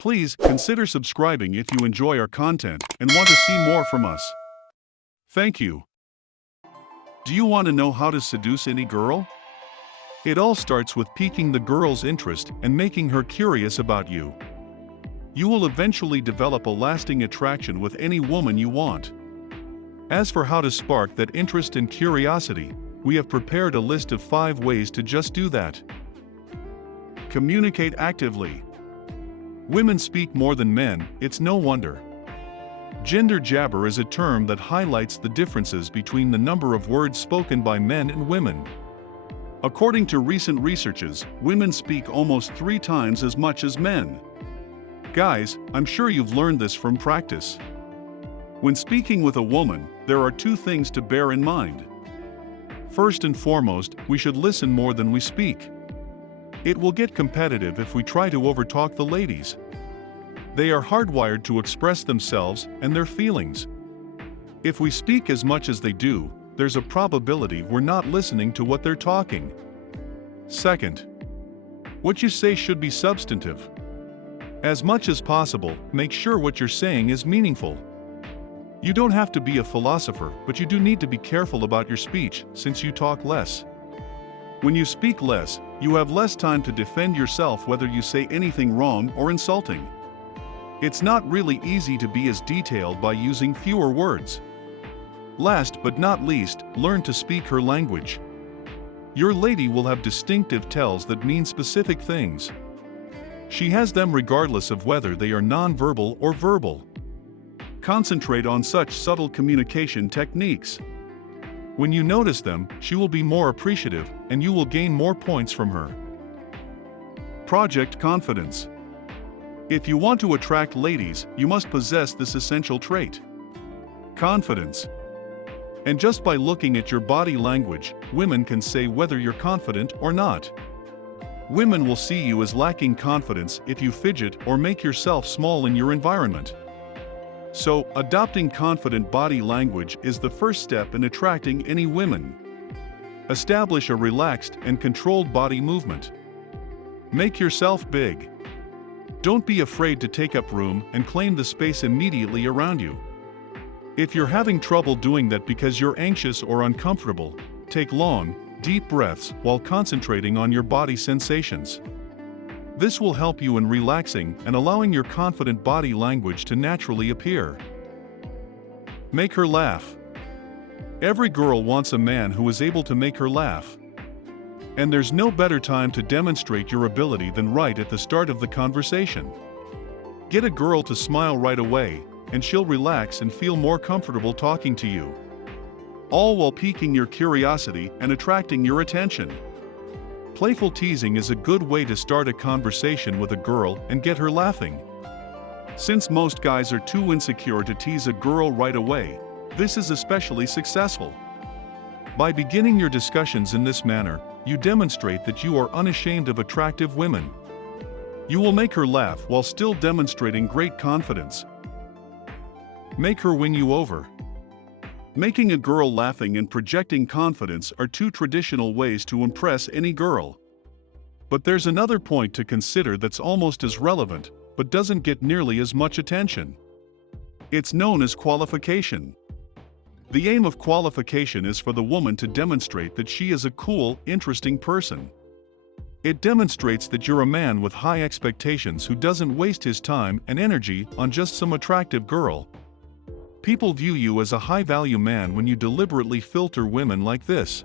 Please consider subscribing if you enjoy our content and want to see more from us. Thank you. Do you want to know how to seduce any girl? It all starts with piquing the girl's interest and making her curious about you. You will eventually develop a lasting attraction with any woman you want. As for how to spark that interest and curiosity, we have prepared a list of 5 ways to just do that. Communicate actively. Women speak more than men, it's no wonder. Gender jabber is a term that highlights the differences between the number of words spoken by men and women. According to recent researches, women speak almost 3 times as much as men. Guys, I'm sure you've learned this from practice. When speaking with a woman, there are 2 things to bear in mind. First and foremost, we should listen more than we speak. It will get competitive if we try to overtalk the ladies. They are hardwired to express themselves and their feelings. If we speak as much as they do, there's a probability we're not listening to what they're talking. Second, what you say should be substantive. As much as possible, make sure what you're saying is meaningful. You don't have to be a philosopher, but you do need to be careful about your speech, since you talk less. When you speak less, you have less time to defend yourself whether you say anything wrong or insulting. It's not really easy to be as detailed by using fewer words. Last but not least, learn to speak her language. Your lady will have distinctive tells that mean specific things. She has them regardless of whether they are nonverbal or verbal. Concentrate on such subtle communication techniques. When you notice them, she will be more appreciative, and you will gain more points from her. Project confidence. If you want to attract ladies, you must possess this essential trait: confidence. And just by looking at your body language, women can say whether you're confident or not. Women will see you as lacking confidence if you fidget or make yourself small in your environment. So, adopting confident body language is the first step in attracting any women. Establish a relaxed and controlled body movement. Make yourself big. Don't be afraid to take up room and claim the space immediately around you. If you're having trouble doing that because you're anxious or uncomfortable, take long, deep breaths while concentrating on your body sensations. This will help you in relaxing and allowing your confident body language to naturally appear. Make her laugh. Every girl wants a man who is able to make her laugh. And there's no better time to demonstrate your ability than right at the start of the conversation. Get a girl to smile right away, and she'll relax and feel more comfortable talking to you. All while piquing your curiosity and attracting your attention. Playful teasing is a good way to start a conversation with a girl and get her laughing. Since most guys are too insecure to tease a girl right away, this is especially successful. By beginning your discussions in this manner, you demonstrate that you are unashamed of attractive women. You will make her laugh while still demonstrating great confidence. Make her win you over. Making a girl laughing and projecting confidence are 2 traditional ways to impress any girl. But there's another point to consider that's almost as relevant, but doesn't get nearly as much attention. It's known as qualification. The aim of qualification is for the woman to demonstrate that she is a cool, interesting person. It demonstrates that you're a man with high expectations who doesn't waste his time and energy on just some attractive girl. People view you as a high-value man when you deliberately filter women like this.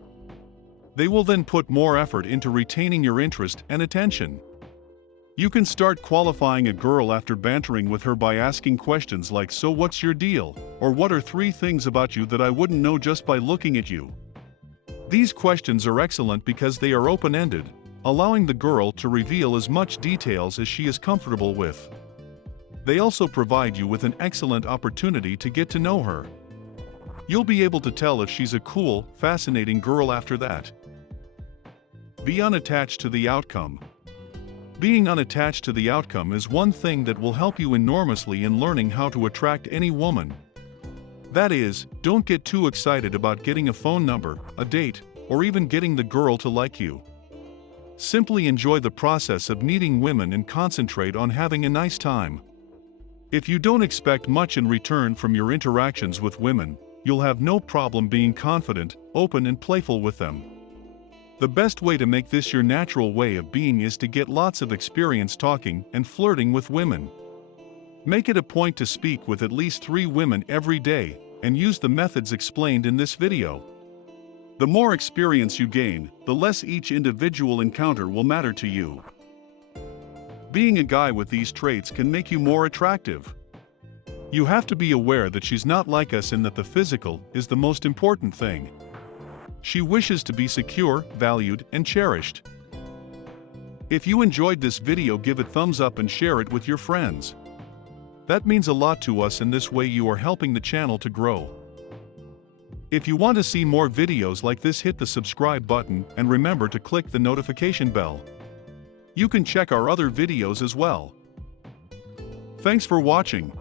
They will then put more effort into retaining your interest and attention. You can start qualifying a girl after bantering with her by asking questions like, "So what's your deal?" or "What are 3 things about you that I wouldn't know just by looking at you?" These questions are excellent because they are open-ended, allowing the girl to reveal as much details as she is comfortable with. They also provide you with an excellent opportunity to get to know her. You'll be able to tell if she's a cool, fascinating girl after that. Be unattached to the outcome. Being unattached to the outcome is one thing that will help you enormously in learning how to attract any woman. That is, don't get too excited about getting a phone number, a date, or even getting the girl to like you. Simply enjoy the process of meeting women and concentrate on having a nice time. If you don't expect much in return from your interactions with women, you'll have no problem being confident, open and playful with them. The best way to make this your natural way of being is to get lots of experience talking and flirting with women. Make it a point to speak with at least 3 women every day, and use the methods explained in this video. The more experience you gain, the less each individual encounter will matter to you. Being a guy with these traits can make you more attractive. You have to be aware that she's not like us in that the physical is the most important thing. She wishes to be secure, valued, and cherished. If you enjoyed this video, give it thumbs up and share it with your friends. That means a lot to us, and this way you are helping the channel to grow. If you want to see more videos like this, hit the subscribe button and remember to click the notification bell. You can check our other videos as well. Thanks for watching.